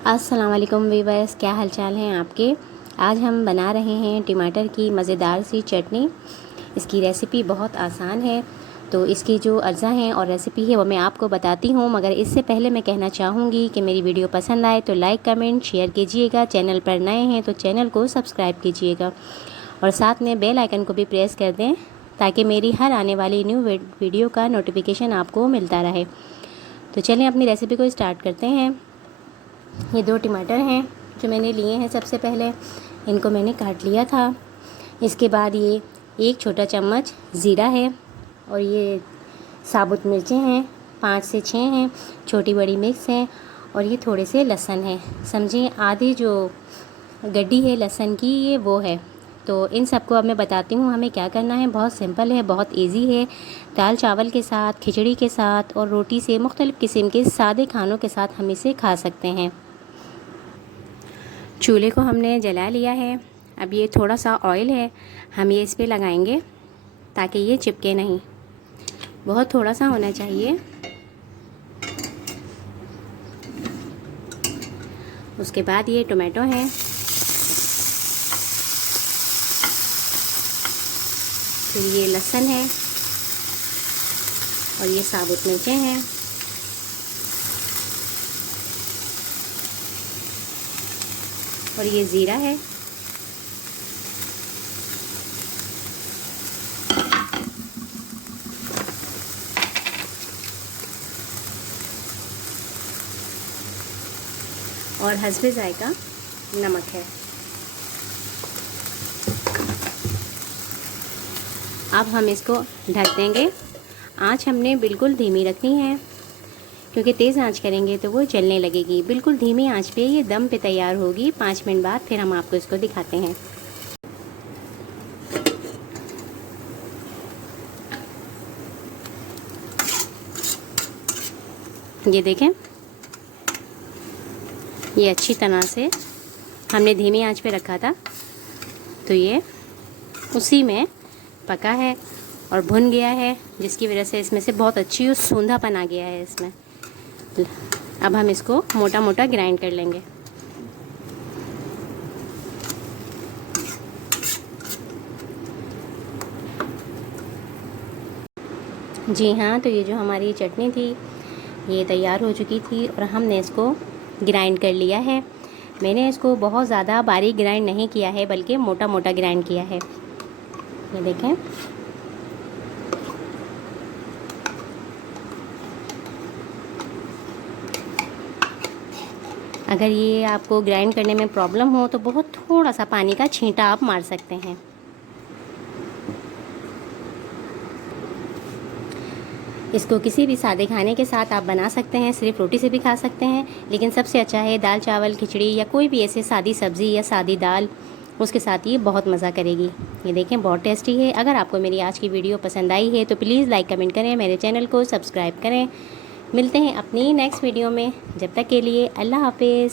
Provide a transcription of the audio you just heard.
अस्सलाम वालेकुम वीवर्स, क्या हाल चाल हैं आपके। आज हम बना रहे हैं टमाटर की मज़ेदार सी चटनी। इसकी रेसिपी बहुत आसान है, तो इसकी जो अज्जा हैं और रेसिपी है वो मैं आपको बताती हूँ। मगर इससे पहले मैं कहना चाहूँगी कि मेरी वीडियो पसंद आए तो लाइक कमेंट शेयर कीजिएगा। चैनल पर नए हैं तो चैनल को सब्सक्राइब कीजिएगा और साथ में बेल आइकन को भी प्रेस कर दें ताकि मेरी हर आने वाली न्यू वीडियो का नोटिफिकेशन आपको मिलता रहे। तो चलें अपनी रेसिपी को स्टार्ट करते हैं। ये 2 टमाटर हैं जो मैंने लिए हैं। सबसे पहले इनको मैंने काट लिया था। इसके बाद ये 1 छोटा चम्मच ज़ीरा है और ये साबुत मिर्चें हैं, 5 से 6 हैं, छोटी बड़ी मिक्स हैं और ये थोड़े से लहसुन है। समझिए आधी जो गड्डी है लहसुन की ये वो है। तो इन सबको अब मैं बताती हूँ हमें क्या करना है। बहुत सिंपल है, बहुत इजी है। दाल चावल के साथ, खिचड़ी के साथ और रोटी से, मुख्तलिफ़ किस्म के सादे खानों के साथ हम इसे खा सकते हैं। चूल्हे को हमने जला लिया है। अब ये थोड़ा सा ऑयल है, हम ये इस पे लगाएंगे ताकि ये चिपके नहीं। बहुत थोड़ा सा होना चाहिए। उसके बाद ये टोमेटो है, फिर ये लहसुन है और ये साबुत मिर्चें हैं और ये ज़ीरा है। और हस्बे जायका नमक है। अब हम इसको ढक देंगे। आँच हमने बिल्कुल धीमी रखनी है क्योंकि तेज़ आंच करेंगे तो वो जलने लगेगी। बिल्कुल धीमी आंच पे ये दम पे तैयार होगी। 5 मिनट बाद फिर हम आपको इसको दिखाते हैं। ये देखें, ये अच्छी तरह से हमने धीमी आंच पे रखा था तो ये उसी में पका है और भुन गया है, जिसकी वजह से इसमें से बहुत अच्छी और सूंधापन आ गया है इसमें। अब हम इसको मोटा मोटा ग्राइंड कर लेंगे। जी हाँ, तो ये जो हमारी चटनी थी ये तैयार हो चुकी थी और हमने इसको ग्राइंड कर लिया है। मैंने इसको बहुत ज़्यादा बारीक ग्राइंड नहीं किया है बल्कि मोटा मोटा ग्राइंड किया है। ये देखें, अगर ये आपको ग्राइंड करने में प्रॉब्लम हो तो बहुत थोड़ा सा पानी का छींटा आप मार सकते हैं। इसको किसी भी सादे खाने के साथ आप बना सकते हैं, सिर्फ रोटी से भी खा सकते हैं, लेकिन सबसे अच्छा है दाल चावल खिचड़ी या कोई भी ऐसे सादी सब्ज़ी या सादी दाल, उसके साथ ये बहुत मज़ा करेगी। ये देखें, बहुत टेस्टी है। अगर आपको मेरी आज की वीडियो पसंद आई है तो प्लीज़ लाइक कमेंट करें, मेरे चैनल को सब्सक्राइब करें। मिलते हैं अपनी नेक्स्ट वीडियो में, जब तक के लिए अल्लाह हाफिज़।